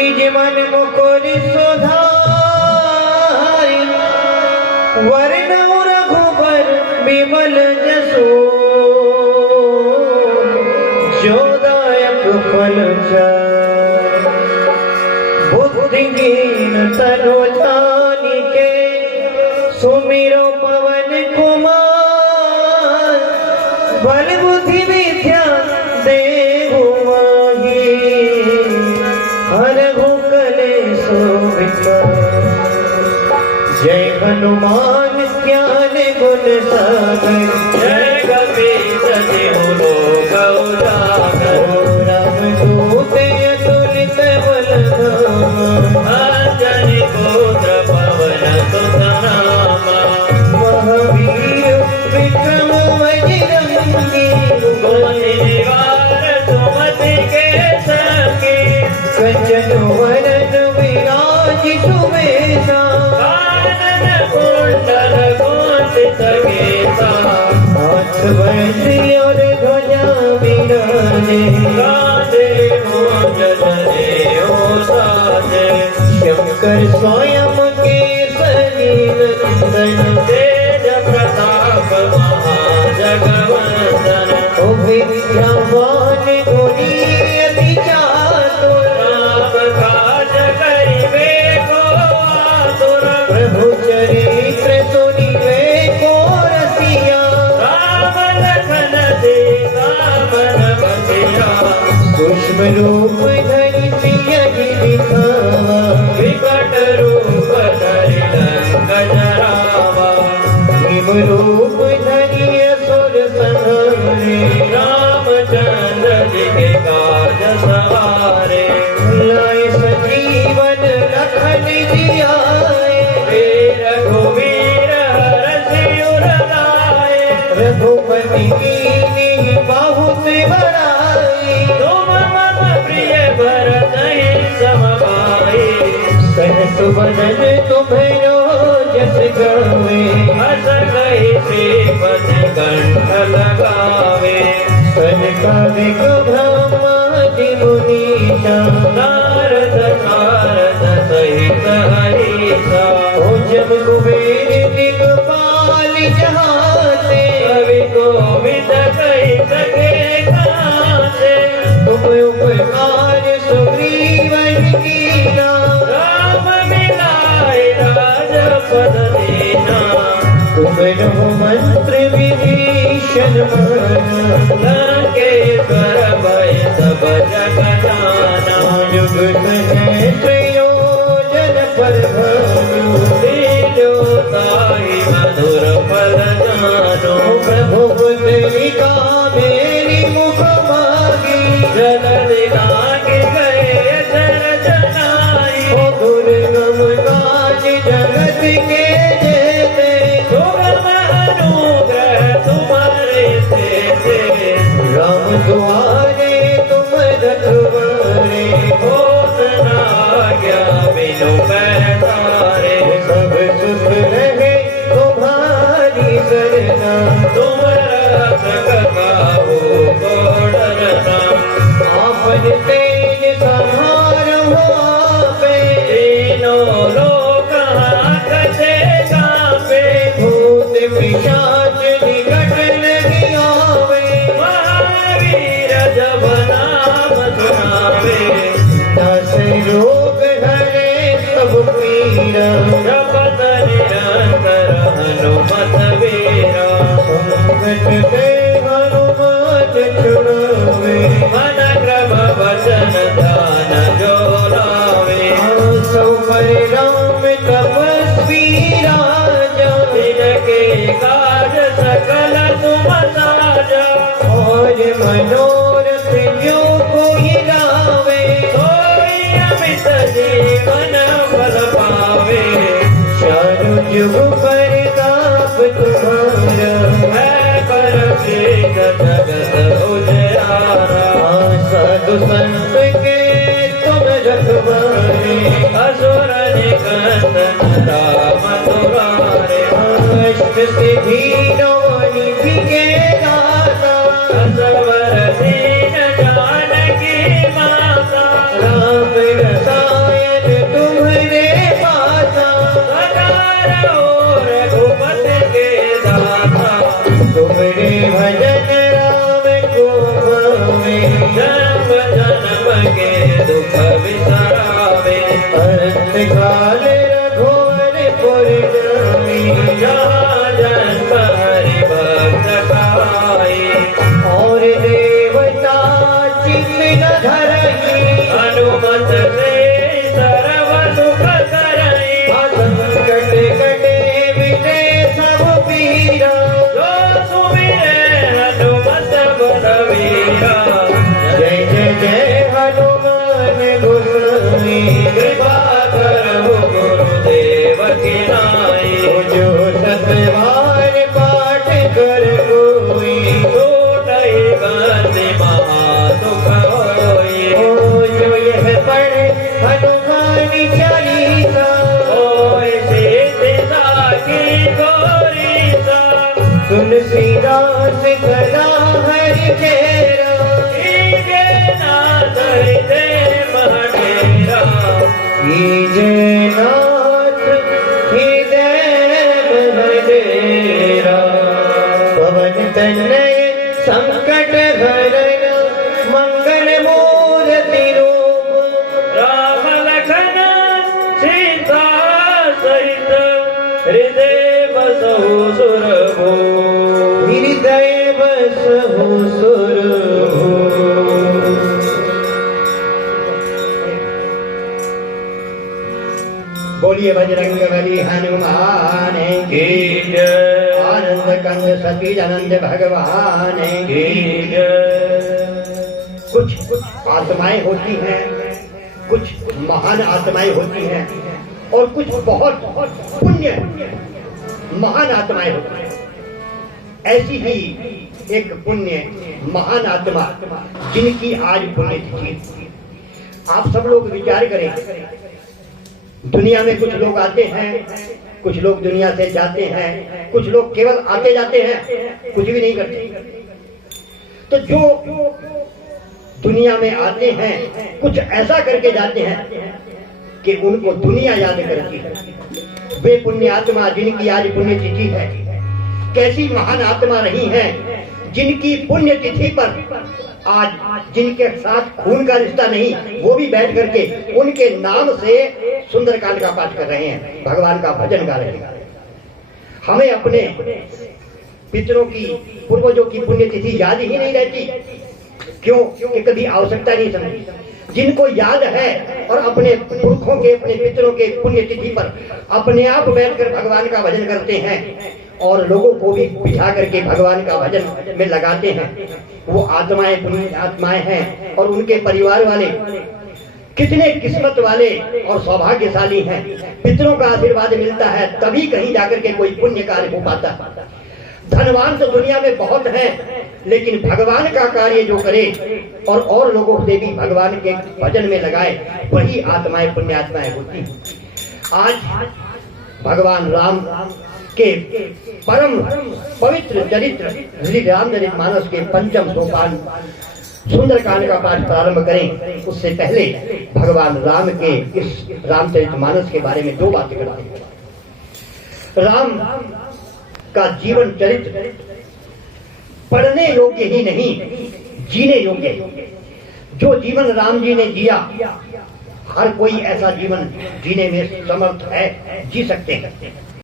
निज मन मुकुर सुधारि वर्णम रघुबर विमल जसो जोदायक फल बुद्धिहीन तनु जानिके सुमिरो पवन कुमार बल बुद्धि विद्या देहु माही हरहु कलेश विकार। जय हनुमान ज्ञान गुण सागर जय कपीस तिहु लोक उजागर रामदूत अतुलित बल धामा अंजनी पुत्र पवन सुत नामा महावीर विक्रम बजरंगी गोनि निवार सुमति के संगी कंचन वरन विराज सुवेशा कानन कुंडल कुंचित केसा हाथ वैसी और ध्वजा विराजे कांधे मूंज जनेऊ साजे शंकर स्वयं केसरी नंदन तेज प्रताप महाजगवंदन विद्यावान गुणी अति चातुर राम काज करिबे को आतुर प्रभु चरित्र सुनिबे को रसिया राम लखन सीता मन बसिया पुष्प रूप धरि सियहि दिखावा विकट रूप धरि लंक जरावा भीम रूप धरि असुर संहारे रामचंद्र जी के काज सवारे लाए सजीवन लखन जियाए वीर रघुवीर हरषि उर लाए रघुपति कीन्ही बहुत बड़ाई तुम मम प्रिय भरतहि सम भाई सहस बदन तुम्हरो जस गावे हस कहि श्रीपति कंठ लगावे कनकादिक ब्रह्मादि मुनीषा नारद नारद सहित हरीसा जब कुबेर दिगपाल जहाते कवि कोविद कहि सके कासे तुम उपकार सुग्रीव कीना राम मिलाए राजपद दीना तुम मंत्र विभीषण माना लंकेश्वर भय सब जग जाना युग है प्रयोजन पर लीलो ताहि मधुर फल जानो प्रभु पुत्रिका मेरी मुख मागी जल दिलागे गए जल जनाई ओ दुर्गम काज जगत के जेते सुगम अनुग्रह तुम्हारे से राम दुआरे तुम रखवारे होत न आज्ञा बिनु पैसारे सब सुख रहे तुम्हारी सरना तुम रक्षक काहू को डरना आपन तेज संहारो आपे तीनों लोक हाथ से कांपे भूत पिशाच निकट नहीं आवे महावीर जब नाम सुनावे दस रोग हरे सब पीरा जपत निरंतर हनुमत वीरा संकट ते हनुमान छुड़ावे मन क्रम वचन ध्यान जो लावे सौ पर राम तपस्वी राजा तिनके काज सकल तुम साजा और मनोरथ जो कोई लावे सोई अमित जीवन फल पावे चारों जुग परताप तुम्हारा है पर जगत उजियारा साधु संत के तुम रखवारे असुर निकंदन राम दुलारे अष्ट सिद्धि नौनि के दाता असवर दीन जानकी माता राम रसा काल रघुवरपुर जाई, जहाँ जन्म हरि भक्त काई, और देवता चित्त न धरई, हनुमत से सर्व दुख करई, संकट कटे मिटे सब पीरा, जो सुमिरे हनुमत बलवीरा। जय जय जय हनुमान गोसाई, कृपा करहु गुरुदेव की नाई, जो सतवार पाठ कर कोई, टूटहि गति महादुख होई, ओ जो यह पढ़े हनुमान चालीसा, होय सीता की गोरी सा, तुलसीदास सदा हरि चेरा, कीजे नाथ हृदय महडेरा, कीजे नाथ हृदय महडेरा, पवन तनय संकट हरण मंगल मूर्ति रूप, राम लखन सीता सहित हृदय बसहु सुरभू, हृदय बसहु सुरभू। बोलिए बजरंगबली हनुमान की, की जय, आनंद कंद सती आनंद भगवान की। की जय। कुछ आत्माएं होती हैं, कुछ महान आत्माएं होती हैं, और कुछ बहुत पुण्य महान आत्माएं होती हैं। ऐसी ही एक पुण्य महान आत्मा जिनकी आज पुण्यतिथि है। आप सब लोग विचार करें, दुनिया में कुछ लोग आते हैं, कुछ लोग दुनिया से जाते हैं, कुछ लोग केवल आते जाते हैं, कुछ भी नहीं करते। तो जो दुनिया में आते हैं कुछ ऐसा करके जाते हैं कि उनको दुनिया याद करती है। वे पुण्य आत्मा जिनकी आज पुण्यतिथि है, कैसी महान आत्मा रही हैं जिनकी पुण्यतिथि पर आज जिनके साथ खून का रिश्ता नहीं, वो भी बैठ करके उनके नाम से सुंदरकांड का पाठ कर रहे हैं, भगवान का भजन गा रहे हैं। हमें अपने पितरों की, पूर्वजों की पुण्यतिथि याद ही नहीं रहती। क्यों? कि कभी आवश्यकता नहीं समझी। जिनको याद है और अपने पुरखों के, अपने पितरों के पुण्यतिथि पर अपने आप बैठकर भगवान का भजन करते हैं और लोगों को भी बिठा करके भगवान का भजन में लगाते हैं, वो आत्माएं पुण्य आत्माएं हैं। और उनके परिवार वाले कितने किस्मत वाले और सौभाग्यशाली हैं। पितरों का आशीर्वाद मिलता है तभी कहीं जाकर के कोई पुण्य कार्य हो पाता है। धनवान तो दुनिया में बहुत हैं, लेकिन भगवान का कार्य जो करे और लोगों से भी भगवान के भजन में लगाए, वही आत्माएं पुण्य आत्माएं होती हैं। आज भगवान राम के परम पवित्र चरित्र श्री रामचरितमानस के पंचम सोपान सुंदरकांड का पाठ प्रारंभ करें, उससे पहले भगवान राम के इस रामचरितमानस के बारे में दो बातें करते हैं। राम का जीवन चरित्र पढ़ने योग्य ही नहीं, जीने योग्य है। जो जीवन राम जी ने जिया, हर कोई ऐसा जीवन जीने में समर्थ है, जी सकते हैं।